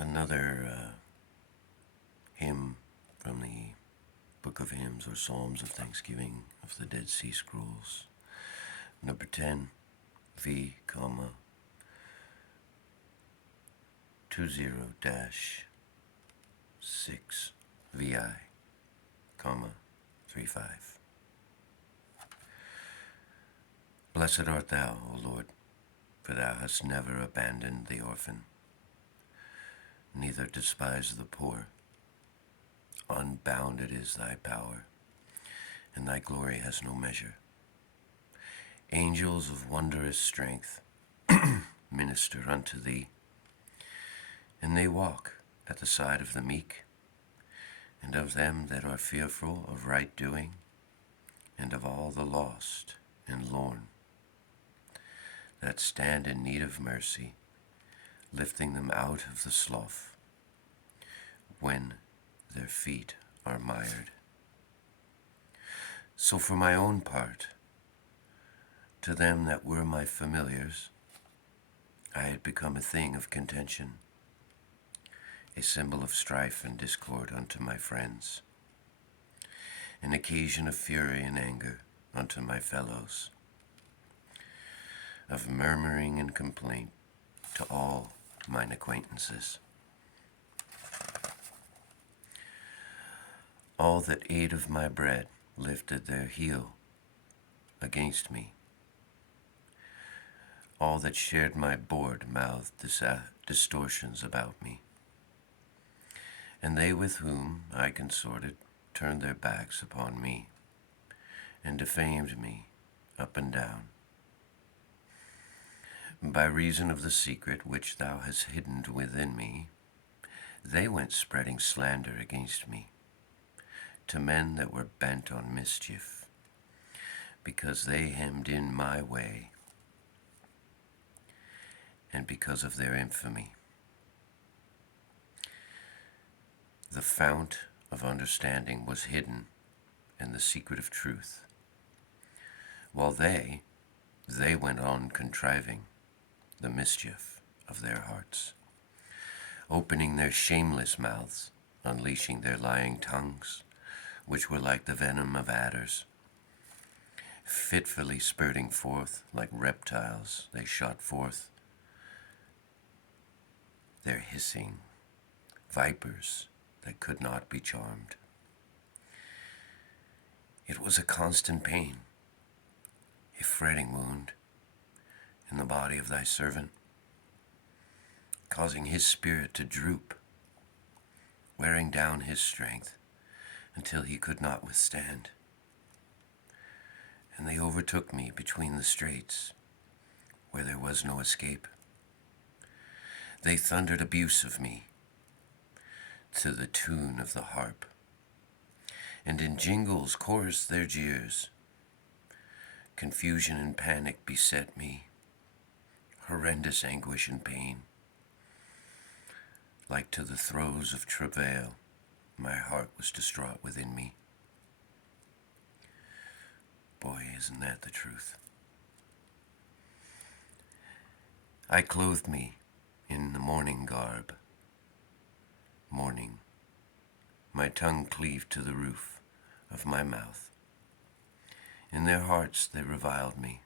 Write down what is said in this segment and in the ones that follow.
Another hymn from the Book of Hymns or Psalms of Thanksgiving of the Dead Sea Scrolls. Number 10, V, 20-6 VI, 35. Blessed art thou, O Lord, for thou hast never abandoned the orphan, neither despised the poor. Unbounded is thy power, and thy glory has no measure. Angels of wondrous strength minister unto thee, and they walk at the side of the meek, and of them that are fearful of right doing, and of all the lost and lorn, that stand in need of mercy, lifting them out of the slough, when their feet are mired. So for my own part, to them that were my familiars, I had become a thing of contention, a symbol of strife and discord unto my friends, an occasion of fury and anger unto my fellows, of murmuring and complaint to all mine acquaintances. All that ate of my bread lifted their heel against me. All that shared my board mouthed distortions about me. And they with whom I consorted turned their backs upon me, and defamed me up and down. By reason of the secret which thou hast hidden within me, they went spreading slander against me, to men that were bent on mischief, because they hemmed in my way, and because of their infamy. The fount of understanding was hidden in the secret of truth, while they went on contriving the mischief of their hearts, opening their shameless mouths, unleashing their lying tongues, which were like the venom of adders. Fitfully spurting forth like reptiles, they shot forth their hissing, vipers that could not be charmed. It was a constant pain, a fretting wound in the body of thy servant, causing his spirit to droop, wearing down his strength until he could not withstand. And they overtook me between the straits, where there was no escape. They thundered abuse of me to the tune of the harp, and in jingles chorused their jeers. Confusion and panic beset me, horrendous anguish and pain. Like to the throes of travail, my heart was distraught within me. Boy, isn't that the truth? I clothed me in the mourning garb, mourning, my tongue cleaved to the roof of my mouth. In their hearts they reviled me,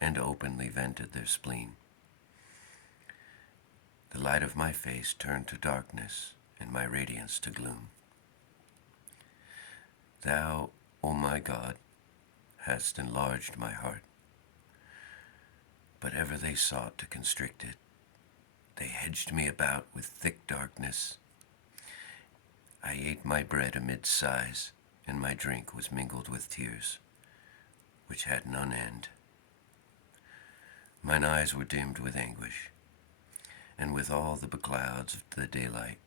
and openly vented their spleen. The light of my face turned to darkness, and my radiance to gloom. Thou, O my God, hast enlarged my heart, but ever they sought to constrict it. They hedged me about with thick darkness. I ate my bread amid sighs, and my drink was mingled with tears, which had none end. Mine eyes were dimmed with anguish, and with all the beclouds of the daylight,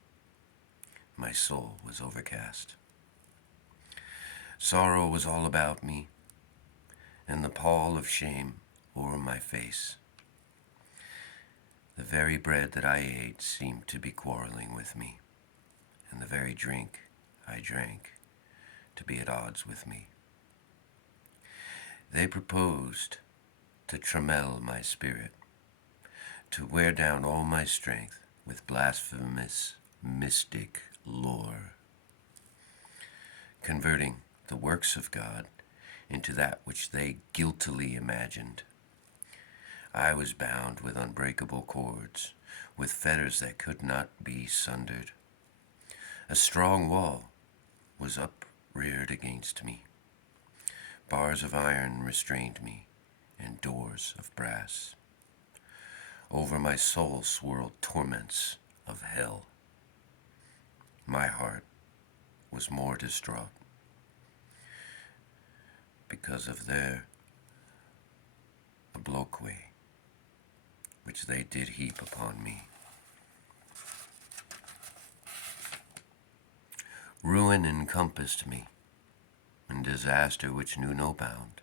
my soul was overcast. Sorrow was all about me, and the pall of shame o'er my face. The very bread that I ate seemed to be quarreling with me, and the very drink I drank to be at odds with me. They proposed to trammel my spirit, to wear down all my strength, with blasphemous mystic lore, converting the works of God into that which they guiltily imagined. I was bound with unbreakable cords, with fetters that could not be sundered. A strong wall was upreared against me. Bars of iron restrained me, and doors of brass. Over my soul swirled torments of hell. My heart was more distraught because of their obloquy, which they did heap upon me. Ruin encompassed me, and disaster which knew no bound,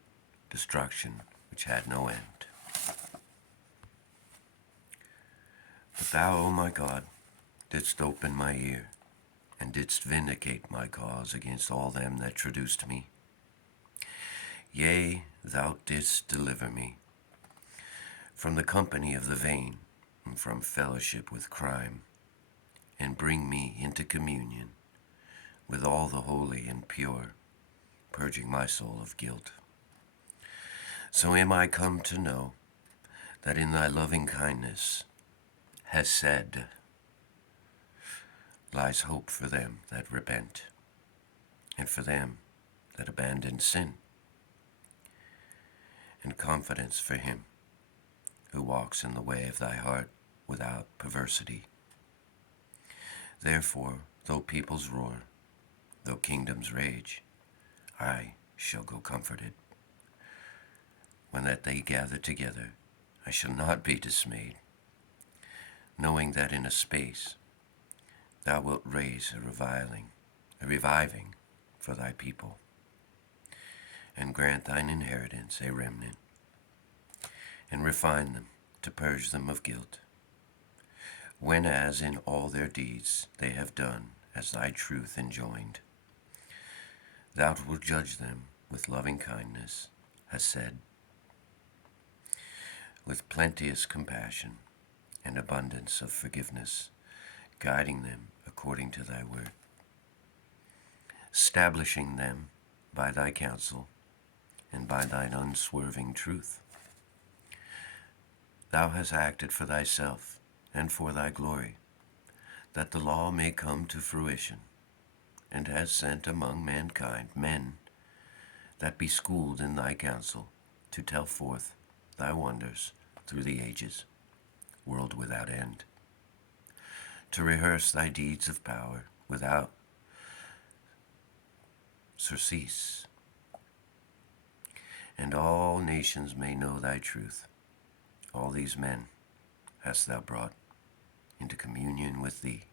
destruction which had no end. But thou, O my God, didst open my ear, and didst vindicate my cause against all them that traduced me. Yea, thou didst deliver me from the company of the vain, and from fellowship with crime, and bring me into communion with all the holy and pure, purging my soul of guilt. So am I come to know that in thy loving kindness, hesed, lies hope for them that repent, and for them that abandon sin, and confidence for him who walks in the way of thy heart without perversity. Therefore, though peoples roar, though kingdoms rage, I shall go comforted. When that they gather together, I shall not be dismayed, knowing that in a space thou wilt raise a reviving for thy people, and grant thine inheritance a remnant, and refine them to purge them of guilt, when as in all their deeds they have done as thy truth enjoined. Thou wilt judge them with loving kindness, hesed, with plenteous compassion and abundance of forgiveness, guiding them according to thy word, establishing them by thy counsel and by thine unswerving truth. Thou hast acted for thyself and for thy glory, that the law may come to fruition, and hast sent among mankind men that be schooled in thy counsel, to tell forth thy wonders through the ages, world without end, to rehearse thy deeds of power without surcease, and all nations may know thy truth. All these men hast thou brought into communion with thee,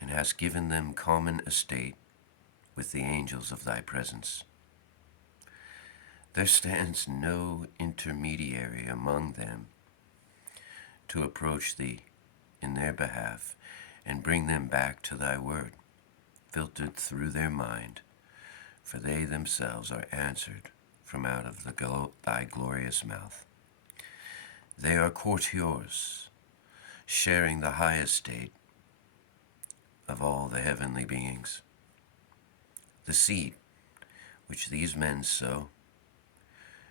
and hast given them common estate with the angels of thy presence. There stands no intermediary among them to approach thee in their behalf and bring them back to thy word, filtered through their mind, for they themselves are answered from out of thy glorious mouth. They are courtiers, sharing the high estate of all the heavenly beings. The seed which these men sow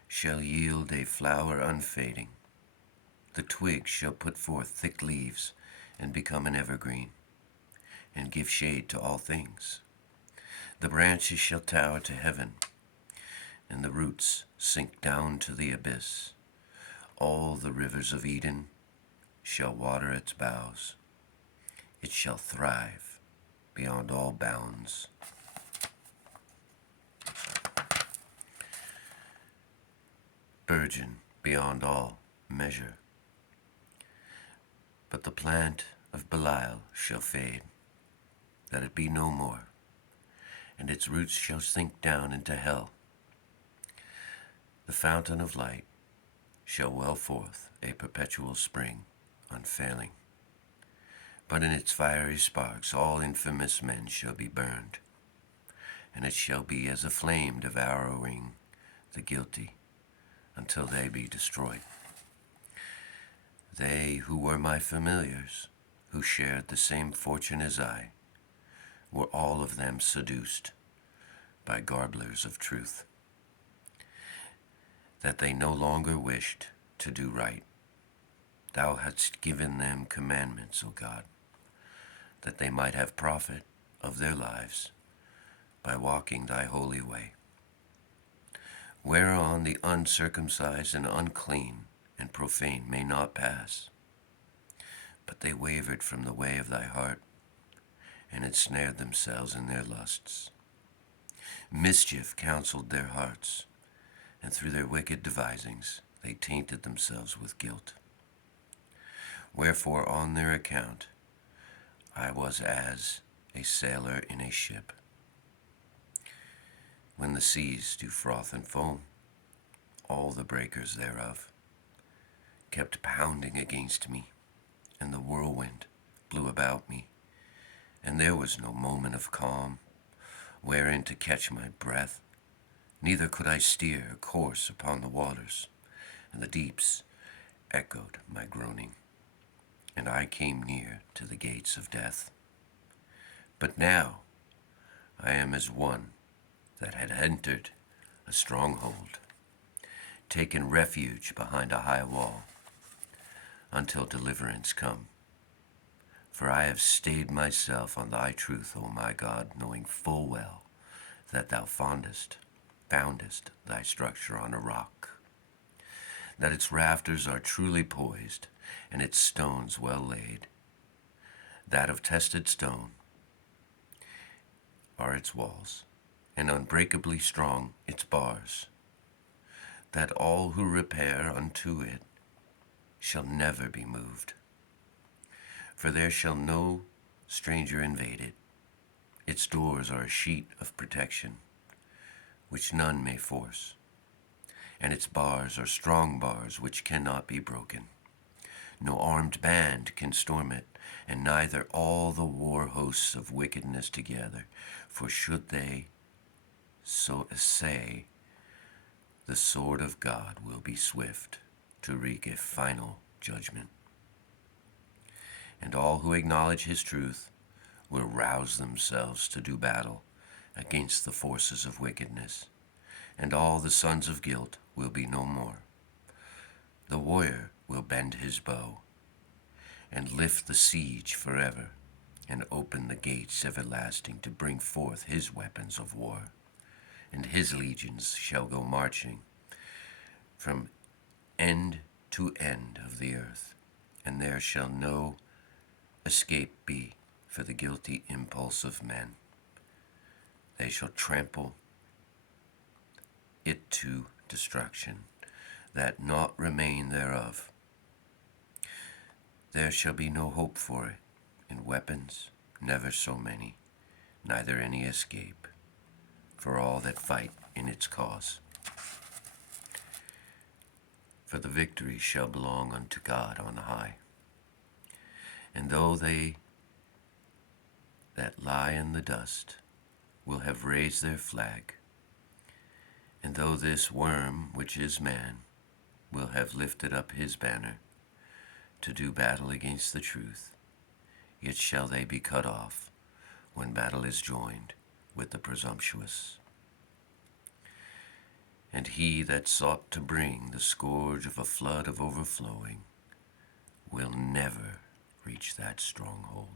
shall yield a flower unfading. The twig shall put forth thick leaves and become an evergreen, and give shade to all things. The branches shall tower to heaven, and the roots sink down to the abyss. All the rivers of Eden shall water its boughs. It shall thrive beyond all bounds. Burgeon beyond all measure. But the plant of Belial shall fade, that it be no more, and its roots shall sink down into hell. The fountain of light shall well forth a perpetual spring, unfailing. But in its fiery sparks all infamous men shall be burned, and it shall be as a flame devouring the guilty until they be destroyed. They who were my familiars, who shared the same fortune as I, were all of them seduced by garblers of truth, that they no longer wished to do right. Thou hadst given them commandments, O God, that they might have profit of their lives by walking thy holy way, whereon the uncircumcised and unclean and profane may not pass. But they wavered from the way of thy heart, and ensnared themselves in their lusts. Mischief counseled their hearts, and through their wicked devisings they tainted themselves with guilt. Wherefore on their account I was as a sailor in a ship, when the seas do froth and foam, all the breakers thereof kept pounding against me, and the whirlwind blew about me, and there was no moment of calm wherein to catch my breath, neither could I steer a course upon the waters, and the deeps echoed my groaning, and I came near to the gates of death. But now I am as one that had entered a stronghold, taken refuge behind a high wall, until deliverance come. For I have stayed myself on thy truth, O my God, knowing full well that thou foundest thy structure on a rock, that its rafters are truly poised, and its stones well laid. That of tested stone are its walls, and unbreakably strong its bars, that all who repair unto it shall never be moved. For there shall no stranger invade it. Its doors are a sheet of protection, which none may force, and its bars are strong bars which cannot be broken. No armed band can storm it, and neither all the war hosts of wickedness together, for should they so essay, the sword of God will be swift to wreak a final judgment. And all who acknowledge his truth will rouse themselves to do battle against the forces of wickedness, and all the sons of guilt will be no more. The warrior will bend his bow, and lift the siege forever, and open the gates everlasting to bring forth his weapons of war, and his legions shall go marching from end to end of the earth, and there shall no escape be for the guilty impulse of men. They shall trample it to destruction, that naught remain thereof. There shall be no hope for it, in weapons never so many, neither any escape, for all that fight in its cause. For the victory shall belong unto God on high. And though they that lie in the dust will have raised their flag, and though this worm which is man will have lifted up his banner to do battle against the truth, yet shall they be cut off when battle is joined with the presumptuous. And he that sought to bring the scourge of a flood of overflowing will never reach that stronghold.